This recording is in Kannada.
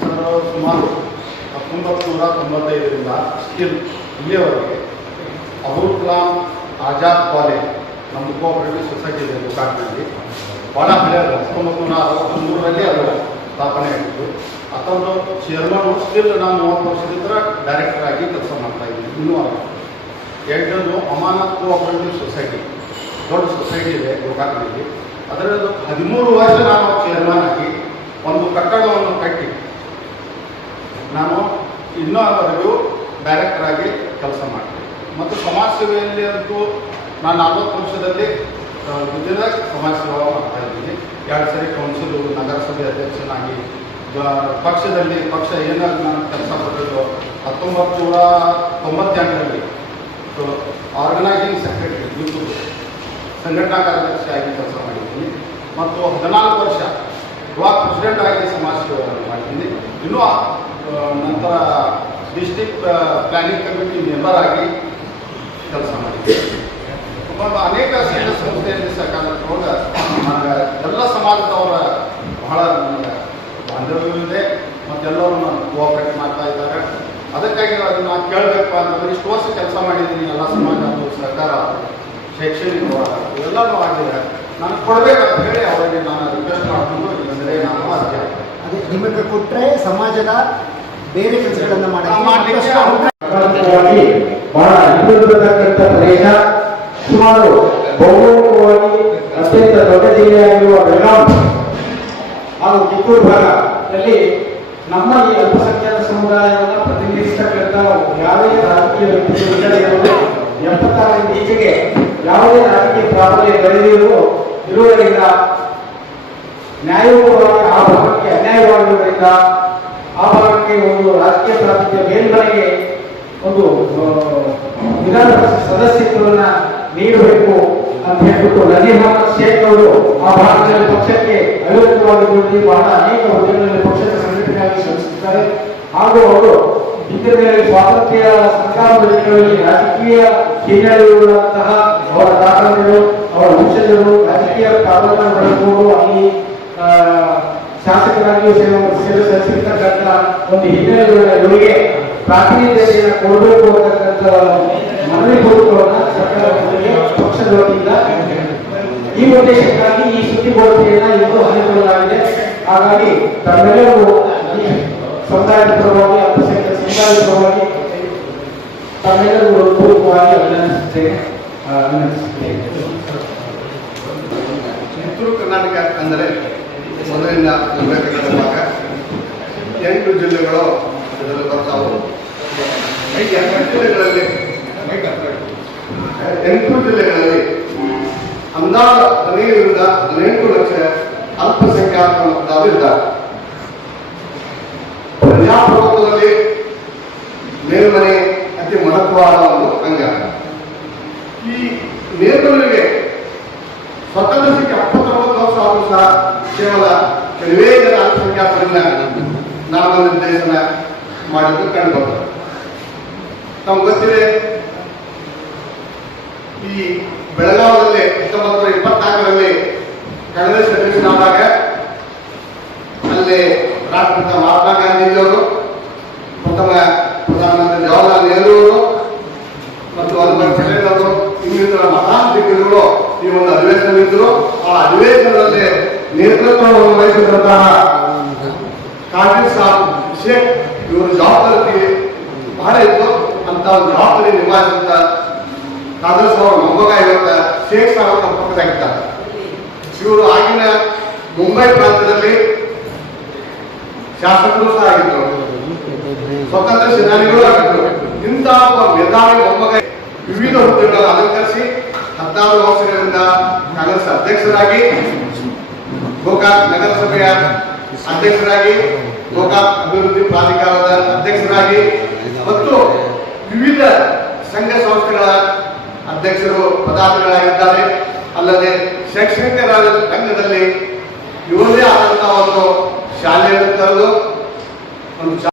ಸರ್, ಸುಮಾರು 1995ರಿಂದ ಸ್ಟಿಲ್ ಇಲ್ಲಿಯವರೆಗೆ ಅಬುಲ್ ಕಲಾಂ ಆಜಾದ್ ಕಾಲೇಜ್ ನಮ್ಮದು ಕೋಆಪರೇಟಿವ್ ಸೊಸೈಟಿ ಇದೆ ಗೋಕಾಕ್ನಲ್ಲಿ. ಭಾಳ ಹಳೆಯದು, 1963ರಲ್ಲಿ ಅದು ಸ್ಥಾಪನೆ ಆಗಿತ್ತು. ಅದೊಂದು ಚೇರ್ಮನ್ ಸ್ಟಿಲ್ ನಾನು 30 ವರ್ಷದಿಂದ ಡೈರೆಕ್ಟರ್ ಆಗಿ ಕೆಲಸ ಮಾಡ್ತಾ ಇದ್ದೀನಿ. ಇನ್ನೂ ಎರಡನೇದು ಅಮಾನತ್ ಕೋಆಪರೇಟಿವ್ ಸೊಸೈಟಿ, ದೊಡ್ಡ ಸೊಸೈಟಿ ಇದೆ ಗೋಕಾಕ್ನಲ್ಲಿ. ಅದರದ್ದು 13 ವರ್ಷ ನಾನು ಚೇರ್ಮನ್ ಆಗಿ ಒಂದು ಕಟ್ಟಡವನ್ನು ಕಟ್ಟಿ ನಾನು ಇನ್ನೂವರೆಗೂ ಡೈರೆಕ್ಟರ್ ಆಗಿ ಕೆಲಸ ಮಾಡ್ತೀನಿ. ಮತ್ತು ಸಮಾಜ ಸೇವೆಯಲ್ಲಿ ಅಂತೂ ನಾನು 40 ವರ್ಷದಲ್ಲಿ ವಿವಿಧ ಸಮಾಜ ಸೇವೆ ಮಾಡ್ತಾ ಇದ್ದೀನಿ. 2 ಸರಿ ಕೌನ್ಸಿಲು, ನಗರಸಭೆ ಅಧ್ಯಕ್ಷನಾಗಿ, ಪಕ್ಷದಲ್ಲಿ ಪಕ್ಷ ಏನಾದ್ರು ನಾನು ಕೆಲಸ ಕೊಟ್ಟಿದ್ದು 1998ರಲ್ಲಿ ಆರ್ಗನೈಸಿಂಗ್ ಸೆಕ್ರೆಟರಿ, ಯೂತ್ ಸಂಘಟನಾ ಕಾರ್ಯದರ್ಶಿಯಾಗಿ ಕೆಲಸ ಮಾಡಿದ್ದೀನಿ. ಮತ್ತು 14 ವರ್ಷ ಬ್ಲಾಕ್ ಪ್ರೆಸಿಡೆಂಟ್ ಆಗಿ ಸಮಾಜ ಸೇವೆಯನ್ನು ಮಾಡಿದ್ದೀನಿ. ಇನ್ನೂ ನಂತರ ಡಿಸ್ಟ್ರಿಕ್ಟ್ ಪ್ಲಾನಿಂಗ್ ಕಮಿಟಿ ಮೆಂಬರ್ ಆಗಿ ಕೆಲಸ ಮಾಡಿದ್ದೀನಿ. ಮತ್ತು ಅನೇಕ ಸಂಘ ಸಂಸ್ಥೆಯಲ್ಲಿ ಸಹಕಾರ ಎಲ್ಲ ಸಮಾಜದವರ ಬಹಳ ನನಗೆ ಬಾಂಧವ್ಯ ಇದೆ. ಮತ್ತೆಲ್ಲರೂ ನಾನು ಕೋಆಪರೇಟ್ ಮಾಡ್ತಾ ಇದ್ದಾರೆ. ಅದಕ್ಕಾಗಿ ಅದನ್ನು ನಾನು ಕೇಳಬೇಕು ಅಂತಂದರೆ ಇಷ್ಟು ವರ್ಷ ಕೆಲಸ ಮಾಡಿದ್ದೀನಿ. ಎಲ್ಲ ಸಮಾಜ ಸಹಕಾರ, ಶೈಕ್ಷಣಿಕವಾದ ಇವೆಲ್ಲವೂ ಆಗಿದೆ. ನಾನು ಕೊಡಬೇಕಂತ ಹೇಳಿ ಅವರಿಗೆ ನಾನು ರಿಕ್ವೆಸ್ಟ್ ಮಾಡಿಕೊಂಡು ಅಂದರೆ ನಾನು ಅರ್ಜಿ ಅದೇ ನಿಮಗೆ ಕೊಟ್ಟರೆ ಸಮಾಜದ ಬೇರೆ ಕೆಲಸಗಳನ್ನು ಮಾಡಲಿಕ್ಕೆ ಬಹಳ ಅಭಿವೃದ್ಧಿತಕ್ಕಂಥ ಪ್ರದೇಶ. ಸುಮಾರು ಭೌಗೋಳಿಕವಾಗಿ ಅತ್ಯಂತ ದೊಡ್ಡ ಜಿಲ್ಲೆಯಾಗಿರುವ ಬೆಳಗಾವಿ ಹಾಗೂ ಕಿತ್ತೂರು ಭಾಗದಲ್ಲಿ ನಮ್ಮ ಈ ಅಲ್ಪಸಂಖ್ಯಾತ ಸಮುದಾಯವನ್ನು ಪ್ರತಿನಿಧಿಸತಕ್ಕಂಥ ಯಾವುದೇ ರಾಜಕೀಯ ವ್ಯಕ್ತಿಗಳು 76ರಿಂದ ಈಚೆಗೆ ಯಾವುದೇ ರಾಜಕೀಯ ಪ್ರಾಬಲ್ಯ ಇರುವುದರಿಂದ ನ್ಯಾಯಯುತವಾಗಿ ಆ ಭಾಗಕ್ಕೆ ಅನ್ಯಾಯವಾಗಿರುವುದರಿಂದ ಆ ಭಾಗಕ್ಕೆ ಒಂದು ರಾಜಕೀಯ ಪ್ರಾತಿನಿಧ್ಯ ಮೇಲ್ಮನೆಗೆ ಒಂದು ವಿಧಾನ ಪರಿಷತ್ ಸದಸ್ಯತ್ವವನ್ನು ನೀಡಬೇಕು ಅಂತ ಹೇಳ್ಬಿಟ್ಟು ನಜೀರ್ ಅಹಮದ್ ಶೇಖ್ ಅವರು ಆ ಭಾಗದಲ್ಲಿ ಪಕ್ಷಕ್ಕೆ ಅವಿರತವಾಗಿ ದುಡಿದು ಬಹಳ ಅನೇಕ ಹುದ್ದೆಗಳಲ್ಲಿ ಪಕ್ಷದ ಸಂಘಟನೆಯಾಗಿ ಶ್ರಮಿಸುತ್ತಾರೆ. ಹಾಗೂ ಅವರು ಇದರ ಮೇಲೆ ಸ್ವಾತಂತ್ರ್ಯ ಸಂಗ್ರಾಮದಲ್ಲಿ ರಾಜಕೀಯ ಹಿನ್ನೆಲೆಯುಳ್ಳಂತಹ ಅವರ ದಾಖಲೆಗಳು, ಅವರ ವಂಶಜರು ರಾಜಕೀಯ ಪ್ರಾಬಲ್ಯ ಬೆಳೆದುಕೊಂಡು ಅಲ್ಲಿ ಶಾಸಕರಾಗಿಯೂ ಸೇವೆ ಸಲ್ಲಿಸಿರ್ತಕ್ಕಂಥ ಒಂದು ಹಿನ್ನೆಲೆಯುಳ್ಳ ಇವರಿಗೆ ಪ್ರಾತಿನಿಧ್ಯತೆಯನ್ನು ಕೊಡಬೇಕು ಅಂತಕ್ಕಂಥ ಮನವಿ ಪೂರ್ವಕವನ್ನು ಸರ್ಕಾರದೊಂದಿಗೆ ಪಕ್ಷದ ವತಿಯಿಂದ ಈ ಉದ್ದೇಶಕ್ಕಾಗಿ ಈ ಸುದ್ದಿಗೋಷ್ಠಿಯನ್ನು ಇಂದು ಹಮ್ಮಿಕೊಳ್ಳಲಾಗಿದೆ. ಹಾಗಾಗಿ ತಮ್ಮೆಲ್ಲರೂ ಈ ಸಮುದಾಯದ ಪರವಾಗಿ, ಅಲ್ಪಸಂಖ್ಯಾತ ಸಮುದಾಯದ ಪರವಾಗಿ ತಮ್ಮೆಲ್ಲರೂ ಪೂರ್ವಕವಾಗಿ ಅಭಿನಂದಿಸುತ್ತೇನೆ. ಕಿತ್ತೂರು ಕರ್ನಾಟಕ ಅಂದರೆ ಮೊದಲಿಂದ ಭಾಗ 8 ಜಿಲ್ಲೆಗಳು ಇದರಲ್ಲಿ ಬರ್ತಾವೆ. 8 ಜಿಲ್ಲೆಗಳಲ್ಲಿ ಅಂದಾಜು 15ರಿಂದ 18 ಲಕ್ಷ ಅಲ್ಪಸಂಖ್ಯಾತ ಮತದಾರರು ಇದ್ದಾರೆ. ಪ್ರಜಾಪ್ರಭುತ್ವದಲ್ಲಿ ಮೇಲ್ಮನೆ ಅತಿ ಮಹತ್ವವಾದ ಒಂದು ಅಂಗ. ಈ ಮೇಲ್ಮನೆಗೆ ಸ್ವತಂತ್ರ ಸಿಕ್ಕಿ 79 ವರ್ಷ ಆದರೂ ಸಹ ಕೇವಲ ಕೆಲವೇ ಜನ ಅಲ್ಪಸಂಖ್ಯಾತರನ್ನ ನಾಮನಿರ್ದೇಶನ ಮಾಡಿದ್ದು ಕಂಡು ಬರ್ತದೆ. ನಮ್ಗೆ ಗೊತ್ತಿದೆ, ಈ ಬೆಳಗಾವಿಯಲ್ಲಿ 1924ರಲ್ಲಿ ಕಾಂಗ್ರೆಸ್ ಅಧ್ಯಕ್ಷನಾದಾಗ ಅಲ್ಲಿ ರಾಷ್ಟ್ರಪಿತ ಮಹಾತ್ಮ ಗಾಂಧೀಜಿಯವರು, ಪ್ರಥಮ ಪ್ರಧಾನಮಂತ್ರಿ ಜವಾಹರ್ಲಾಲ್ ನೆಹರು ಅವರು ಮತ್ತು ವಲ್ಲಭಾಯ್ ಪಟೇಲ್ ಅವರು ಇನ್ನಿತರ ಮಹಾನ್ ದಿಗ್ಗಜರು ಈ ಒಂದು ಅಧಿವೇಶನದಲ್ಲಿದ್ದರು. ಆ ಅಧಿವೇಶನದಲ್ಲಿ ನೇತೃತ್ವವನ್ನು ವಹಿಸಿದಂತಹ ಕಾಜಿದ್ ಸಾಬ್ ಶೇಖ್ ಇವರು ಜವಾಬ್ದಾರಿ ಬಹಳ ಇತ್ತು. ಅಂತ ಒಂದು ಜವಾಬ್ದಾರಿ ನಿಭಾಯಿಸಿದ ಕಾದರ್ ಸಾಬ್ ಮೊಮ್ಮಗ ಇವತ್ತ ಶೇಖ್ ಸಾಬ್ ಪಕ್ಕದಾಗಿದ್ದಾರೆ. ಇವರು ಆಗಿನ ಮುಂಬೈ ಪ್ರಾಂತ್ಯದಲ್ಲಿ ಶಾಸಕರು ಸಹ ಆಗಿದ್ದರು, ಸ್ವತಂತ್ರ ಸೇನಾನಿಗಳು ಆಗಿದ್ದರು. ಇಂತಹ ಒಬ್ಬ ಮೇಧಾವಿ ಮೊಮ್ಮಗ ವಿವಿಧ ಹುದ್ದೆಗಳನ್ನು ಅಲಂಕರಿಸಿ 16 ವರ್ಷಗಳಿಂದ ಕಾಂಗ್ರೆಸ್ ಅಧ್ಯಕ್ಷರಾಗಿ, ಗೋಕಾಕ್ ನಗರಸಭೆಯ ಅಧ್ಯಕ್ಷರಾಗಿ, ಗೋಕಾಕ್ ಅಭಿವೃದ್ಧಿ ಪ್ರಾಧಿಕಾರದ ಅಧ್ಯಕ್ಷರಾಗಿ ಮತ್ತು ವಿವಿಧ ಸಂಘ ಸಂಸ್ಥೆಗಳ ಅಧ್ಯಕ್ಷರು ಪದಾಧಿಕಾರಿಗಳಾಗಿದ್ದಾರೆ. ಅಲ್ಲದೆ ಶೈಕ್ಷಣಿಕ ರಂಗದಲ್ಲಿ ಇವರದೇ ಆದಂತಹ ಒಂದು ಶಾಲೆಯನ್ನು ತೆರೆದು ಒಂದು